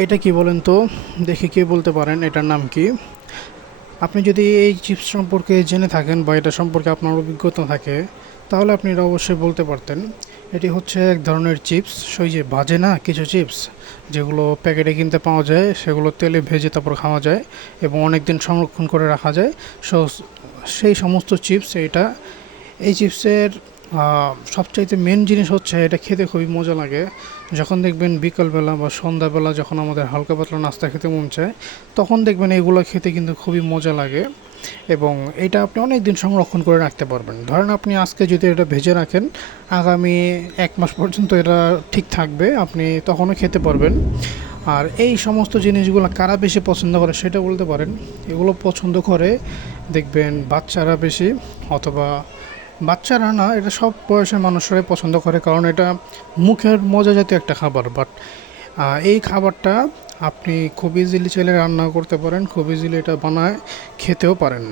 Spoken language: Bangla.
এটা কি বলেন তো? দেখে কে বলতে পারেন এটার নাম কি? আপনি যদি এই চিপস সম্পর্কে জেনে থাকেন বা এটা সম্পর্কে আপনার অভিজ্ঞতা থাকে, তাহলে আপনি এটা অবশ্যই বলতে পারতেন। এটি হচ্ছে এক ধরনের চিপস, ওই যে ভাজে না কিছু চিপস, যেগুলো প্যাকেটে কিনতে পাওয়া যায়, সেগুলো তেলে ভেজে তারপর খাওয়া যায় এবং অনেক দিন সংরক্ষণ করে রাখা যায়। সো সেই সমস্ত চিপস এটা। এই চিপসের সবচাইতে মেন জিনিস হচ্ছে এটা খেতে খুবই মজা লাগে। যখন দেখবেন বিকালবেলা বা সন্ধ্যাবেলা যখন আমাদের হালকা পাতলা নাস্তা খেতে মন চায়, তখন দেখবেন এগুলো খেতে কিন্তু খুবই মজা লাগে। এবং এটা আপনি অনেক দিন সংরক্ষণ করে রাখতে পারবেন। ধরেন আপনি আজকে যদি এটা ভেজে রাখেন, আগামী 1 মাস পর্যন্ত এটা ঠিক থাকবে, আপনি তখনও খেতে পারবেন। আর এই সমস্ত জিনিসগুলো কারা বেশি পছন্দ করে সেটা বলতে পারেন। এগুলো পছন্দ করে দেখবেন বাচ্চারা বেশি, অথবা বাচ্চারা না, এটা সব বয়সের মানুষরাই পছন্দ করে, কারণ এটা মুখের মজা জাতীয় একটা খাবার। বাট এই খাবারটা আপনি খুব ইজিলি চাইলে রান্না করতে পারেন, খুব ইজিলি এটা বানায় খেতেও পারেন।